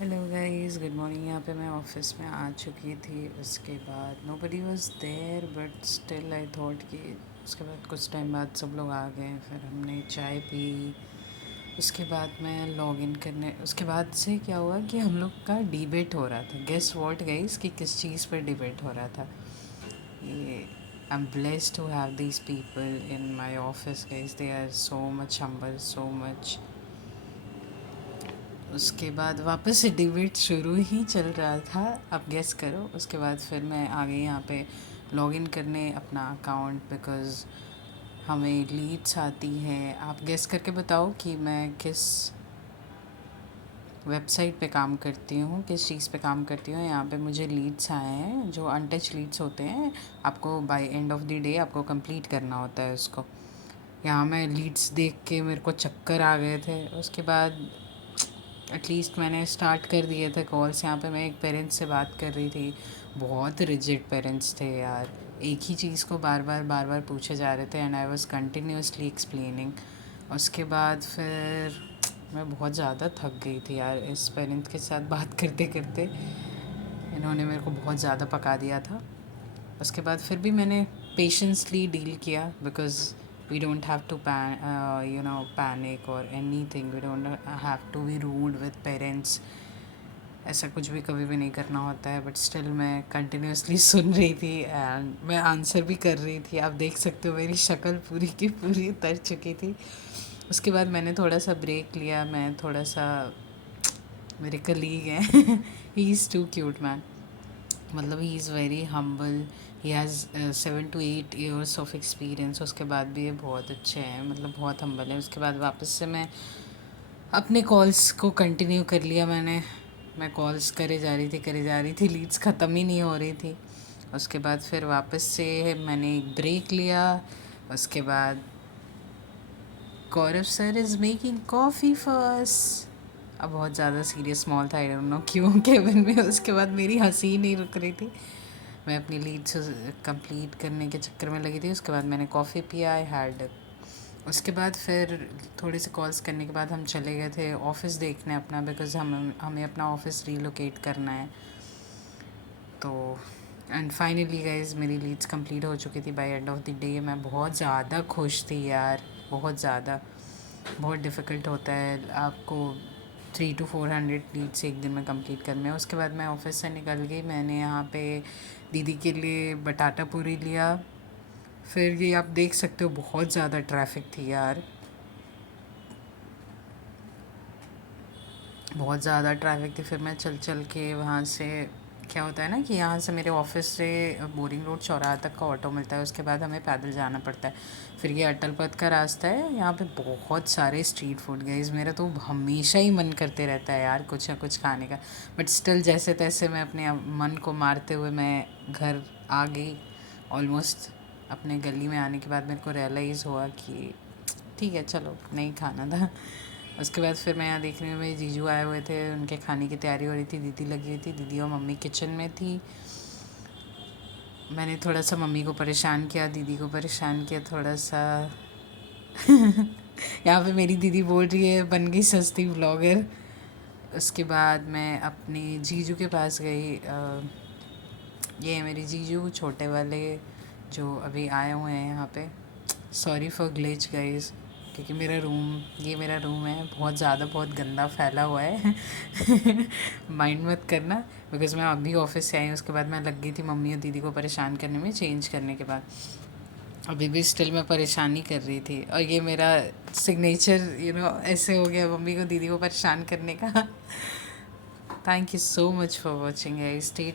Hello guys, good morning. यहाँ पे मैं ऑफिस में आ चुकी थी। उसके बाद nobody was there but still I thought कि उसके बाद कुछ टाइम बाद सब लोग आ गए। फिर हमने चाय पी। उसके बाद मैं लॉग इन करने, उसके बाद से क्या हुआ कि हम लोग का डिबेट हो रहा था। गेस व्हाट गाइस, कि किस चीज़ पर डिबेट हो रहा था। ये I am blessed to have these people in my office guys. They are so much humble, so much. उसके बाद वापस से डिबेट शुरू ही चल रहा था। अब गेस करो। उसके बाद फिर मैं आ गई यहाँ पे लॉगिन करने अपना अकाउंट, बिकॉज़ हमें लीड्स आती हैं। आप गेस करके बताओ कि मैं किस वेबसाइट पे काम करती हूँ, किस चीज़ पे काम करती हूँ। यहाँ पे मुझे लीड्स आए हैं जो अनटच लीड्स होते हैं। आपको by end of the day आपको कंप्लीट करना होता है उसको। यहाँ मैं लीड्स देख के मेरे को चक्कर आ गए थे। उसके बाद एटलीस्ट मैंने स्टार्ट कर दिए थे कॉल्स। यहाँ पे मैं एक पेरेंट्स से बात कर रही थी। बहुत रिजिड पेरेंट्स थे यार। एक ही चीज़ को बार बार पूछे जा रहे थे and I was continuously explaining. उसके बाद फिर मैं बहुत ज़्यादा थक गई थी यार इस पेरेंट्स के साथ बात करते करते। इन्होंने मेरे को बहुत ज़्यादा पका दिया था। उसके बाद फिर भी मैंने पेशेंसली डील किया, because we don't have to panic or anything. We don't have to be rude with parents. ऐसा कुछ भी कभी भी नहीं करना होता है। बट स्टिल मैं कंटिन्यूसली सुन रही थी एंड मैं आंसर भी कर रही थी। आप देख सकते हो मेरी शक्ल पूरी की पूरी उतर चुकी थी। उसके बाद मैंने थोड़ा सा ब्रेक लिया। मैं थोड़ा सा, मेरे कलीग हैं he is too cute man. मतलब he is very humble. He has 7 to 8 years of experience. उसके बाद भी ये बहुत अच्छे हैं, मतलब बहुत हम्बल है। उसके बाद वापस से मैं अपने कॉल्स को कंटिन्यू कर लिया। मैं कॉल्स करे जा रही थी। लीड्स ख़त्म ही नहीं हो रही थी। उसके बाद फिर वापस से मैंने एक ब्रेक लिया। उसके बाद Gaurav sir is making coffee first. अब बहुत ज़्यादा सीरियस मॉल था, आई डोंट नो क्यों केबिन में। उसके बाद मेरी हंसी नहीं रुक रही थी। मैं अपनी लीड्स कंप्लीट करने के चक्कर में लगी थी। उसके बाद मैंने कॉफ़ी पिया, आई हैड। उसके बाद फिर थोड़ी सी कॉल्स करने के बाद हम चले गए थे ऑफ़िस देखने अपना, बिकॉज़ हमें अपना ऑफ़िस रीलोकेट करना है। तो एंड फाइनली गाइज मेरी लीड्स कंप्लीट हो चुकी थी by end of the day. मैं बहुत ज़्यादा खुश थी यार, बहुत ज़्यादा। बहुत डिफ़िकल्ट होता है आपको 300 to 400 लीड्स एक दिन में कंप्लीट करने। उसके बाद मैं ऑफ़िस से निकल गई। मैंने यहाँ पे दीदी के लिए बटाटा पूरी लिया। फिर ये आप देख सकते हो बहुत ज़्यादा ट्रैफिक थी यार, बहुत ज़्यादा ट्रैफिक थी। फिर मैं चल चल के वहाँ से, क्या होता है ना कि यहाँ से मेरे ऑफिस से बोरिंग रोड चौराहा तक का ऑटो मिलता है। उसके बाद हमें पैदल जाना पड़ता है। फिर ये अटल पथ का रास्ता है। यहाँ पे बहुत सारे स्ट्रीट फूड गाइस, मेरा तो हमेशा ही मन करते रहता है यार कुछ ना कुछ खाने का। बट स्टिल जैसे तैसे मैं अपने मन को मारते हुए मैं घर आ गई। ऑलमोस्ट अपने गली में आने के बाद मेरे को रियलाइज़ हुआ कि ठीक है चलो, नहीं खाना था। उसके बाद फिर मैं यहाँ देख रही हूँ, मेरे जीजू आए हुए थे, उनके खाने की तैयारी हो रही थी। दीदी लगी हुई थी, दीदी और मम्मी किचन में थी। मैंने थोड़ा सा मम्मी को परेशान किया, दीदी को परेशान किया थोड़ा सा। यहाँ पे मेरी दीदी बोल रही है बन गई सस्ती व्लॉगर। उसके बाद मैं अपने जीजू के पास गई। ये है मेरे जीजू छोटे वाले, जो अभी आए हुए हैं यहाँ पे। सॉरी फॉर ग्लिच गाइस, क्योंकि ये मेरा रूम है, बहुत ज़्यादा बहुत गंदा फैला हुआ है। माइंड मत करना, बिकॉज़ मैं अभी ऑफिस से आई। उसके बाद मैं लग गई थी मम्मी और दीदी को परेशान करने में। चेंज करने के बाद अभी भी स्टिल मैं परेशानी कर रही थी। और ये मेरा सिग्नेचर ऐसे हो गया मम्मी को दीदी को परेशान करने का। Thank you so much for watching. Stay